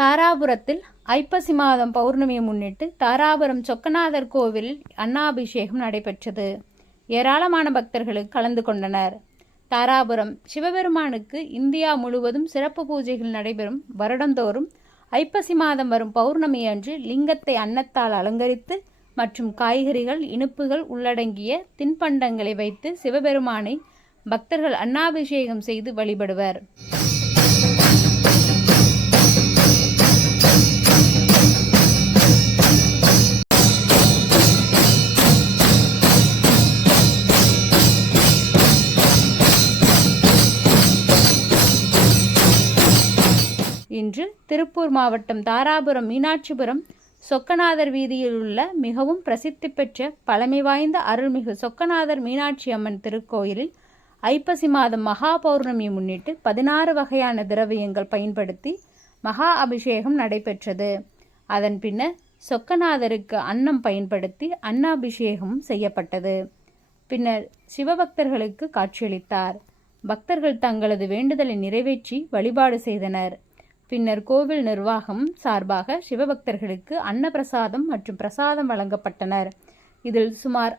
தாராபுரத்தில் ஐப்பசி மாதம் பௌர்ணமியை முன்னிட்டு தாராபுரம் சொக்கநாதர் கோவிலில் அன்னாபிஷேகம் நடைபெற்றது. ஏராளமான பக்தர்கள் கலந்து கொண்டனர். தாராபுரம் சிவபெருமானுக்கு இந்தியா முழுவதும் சிறப்பு பூஜைகள் நடைபெறும். வருடந்தோறும் ஐப்பசி மாதம் வரும் பௌர்ணமி அன்று லிங்கத்தை அன்னத்தால் அலங்கரித்து மற்றும் காய்கறிகள், இனிப்புகள் உள்ளடங்கிய தின்பண்டங்களை வைத்து சிவபெருமானை பக்தர்கள் அன்னாபிஷேகம் செய்து வழிபடுவர். இன்று திருப்பூர் மாவட்டம் தாராபுரம் மீனாட்சிபுரம் சொக்கநாதர் வீதியில் உள்ள மிகவும் பிரசித்தி பெற்ற பழமை வாய்ந்த அருள்மிகு சொக்கநாதர் மீனாட்சி அம்மன் திருக்கோயிலில் ஐப்பசி மாதம் மகா பௌர்ணமியை முன்னிட்டு 16 வகையான திரவியங்கள் பயன்படுத்தி மகா அபிஷேகம் நடைபெற்றது. அதன் பின்னர் சொக்கநாதருக்கு அன்னம் பயன்படுத்தி அன்னாபிஷேகம் செய்யப்பட்டது. பின்னர் சிவபக்தர்களுக்கு காட்சியளித்தார். பக்தர்கள் தங்களது வேண்டுதலை நிறைவேற்றி வழிபாடு செய்தனர். பின்னர் கோவில் நிர்வாகம் சார்பாக சிவபக்தர்களுக்கு அன்னப்பிரசாதம் மற்றும் பிரசாதம் வழங்கப்பட்டனர். இதில் சுமார்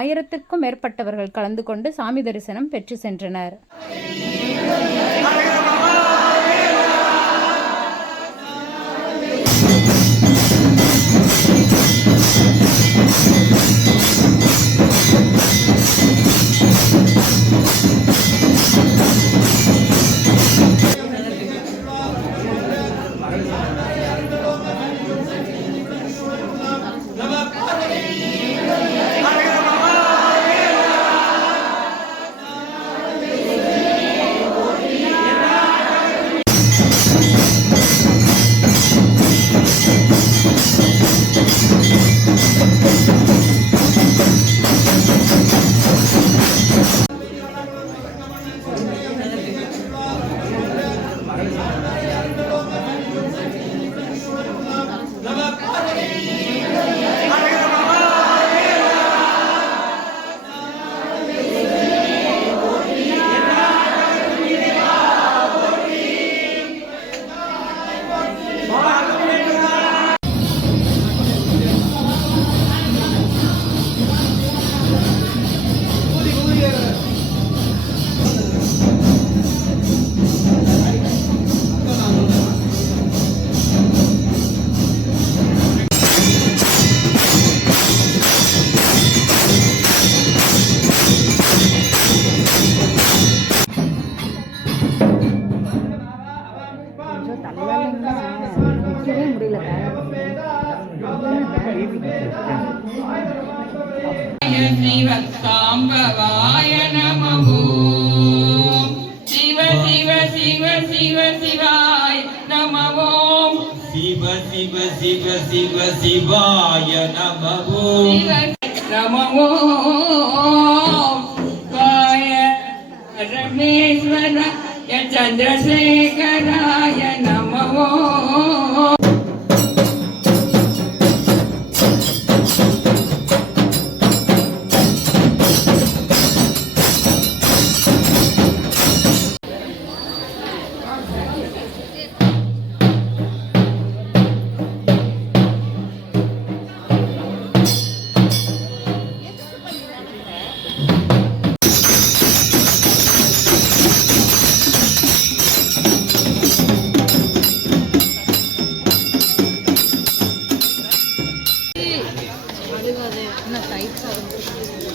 1000க்கும் மேற்பட்டவர்கள் கலந்து கொண்டு சாமி தரிசனம் பெற்று சென்றனர். சிவசாம்பவாய நமோ சிவ சிவ சிவ சிவ சிவாய நமோ சிவ சிவ சிவ சிவ சிவாய நமோ நமோ காய ரமேஸ்வர சந்திரசேகராய நமோ. என்ன டைட் ஆகும்.